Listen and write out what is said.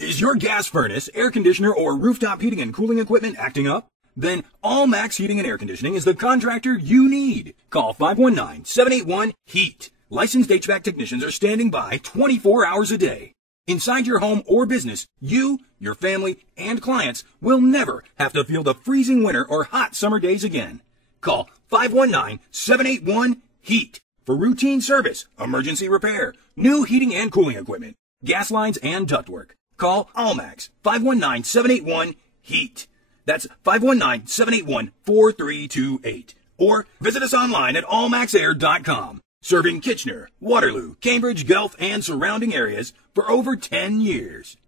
Is your gas furnace, air conditioner, or rooftop heating and cooling equipment acting up? Then All Max Heating and Air Conditioning is the contractor you need. Call 519-781-HEAT. Licensed HVAC technicians are standing by 24 hours a day. Inside your home or business, you, your family, and clients will never have to feel the freezing winter or hot summer days again. Call 519-781-HEAT for routine service, emergency repair, new heating and cooling equipment, gas lines, and ductwork. Call Allmax 519-781-HEAT. That's 519-781-4328. Or visit us online at allmaxair.com. Serving Kitchener, Waterloo, Cambridge, Guelph, and surrounding areas for over 10 years.